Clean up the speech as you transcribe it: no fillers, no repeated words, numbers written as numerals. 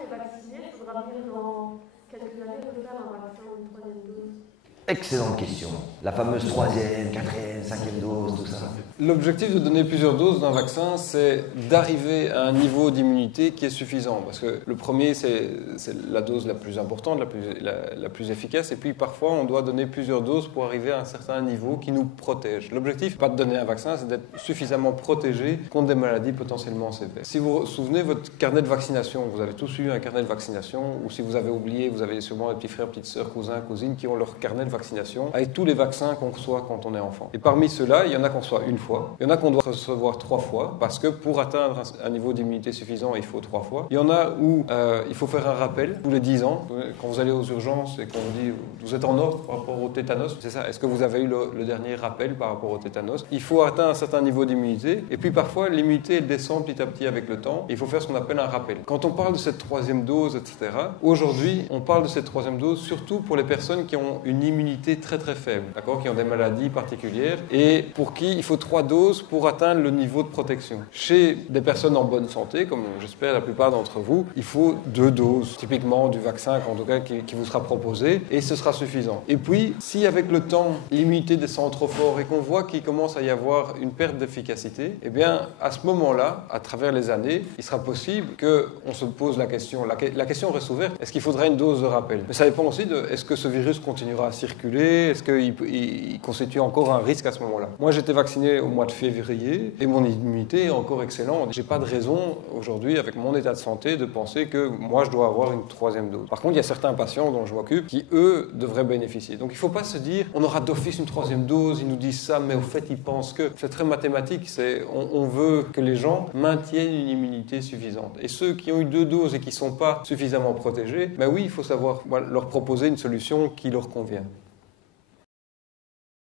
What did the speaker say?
est vaccinée, il faudra venir dans quelques années refaire un vaccin ou une troisième dose? Excellente question. La fameuse 3e, 4e, 5e dose, tout ça. L'objectif de donner plusieurs doses d'un vaccin, c'est d'arriver à un niveau d'immunité qui est suffisant. Parce que le premier, c'est la dose la plus importante, la plus efficace. Et puis parfois, on doit donner plusieurs doses pour arriver à un certain niveau qui nous protège. L'objectif, pas de donner un vaccin, c'est d'être suffisamment protégé contre des maladies potentiellement sévères. Si vous vous souvenez, votre carnet de vaccination, vous avez tous eu un carnet de vaccination, ou si vous avez oublié, vous avez sûrement des petits frères, petites sœurs, cousins, cousines qui ont leur carnet de vaccination avec tous les vaccins qu'on reçoit quand on est enfant. Et parmi ceux-là, il y en a qu'on reçoit une fois, il y en a qu'on doit recevoir 3 fois, parce que pour atteindre un niveau d'immunité suffisant, il faut 3 fois. Il y en a où il faut faire un rappel tous les 10 ans, quand vous allez aux urgences et qu'on vous dit vous êtes en ordre par rapport au tétanos, c'est ça, est-ce que vous avez eu le dernier rappel par rapport au tétanos? Il faut atteindre un certain niveau d'immunité, et puis parfois l'immunité descend petit à petit avec le temps, et il faut faire ce qu'on appelle un rappel. Quand on parle de cette 3e dose, etc., aujourd'hui, on parle de cette 3e dose surtout pour les personnes qui ont une immunité très faible, d'accord, qui ont des maladies particulières et pour qui il faut 3 doses pour atteindre le niveau de protection. Chez des personnes en bonne santé, comme j'espère la plupart d'entre vous, il faut 2 doses, typiquement du vaccin en tout cas qui vous sera proposé, et ce sera suffisant. Et puis, si avec le temps, l'immunité descend trop fort et qu'on voit qu'il commence à y avoir une perte d'efficacité, eh bien, à ce moment-là, à travers les années, il sera possible qu'on se pose la question. La question reste ouverte, est-ce qu'il faudra une dose de rappel? Mais ça dépend aussi de, est-ce que ce virus continuera à circuler? Est-ce qu'il constitue encore un risque à ce moment-là? Moi, j'étais vacciné au mois de février et mon immunité est encore excellente. J'ai pas de raison aujourd'hui, avec mon état de santé, de penser que moi, je dois avoir une 3e dose. Par contre, il y a certains patients dont je m'occupe qui, eux, devraient bénéficier. Donc, il ne faut pas se dire, on aura d'office une 3e dose, ils nous disent ça, mais au fait, ils pensent que... C'est très mathématique. On veut que les gens maintiennent une immunité suffisante. Et ceux qui ont eu 2 doses et qui ne sont pas suffisamment protégés, ben oui, il faut savoir leur proposer une solution qui leur convient.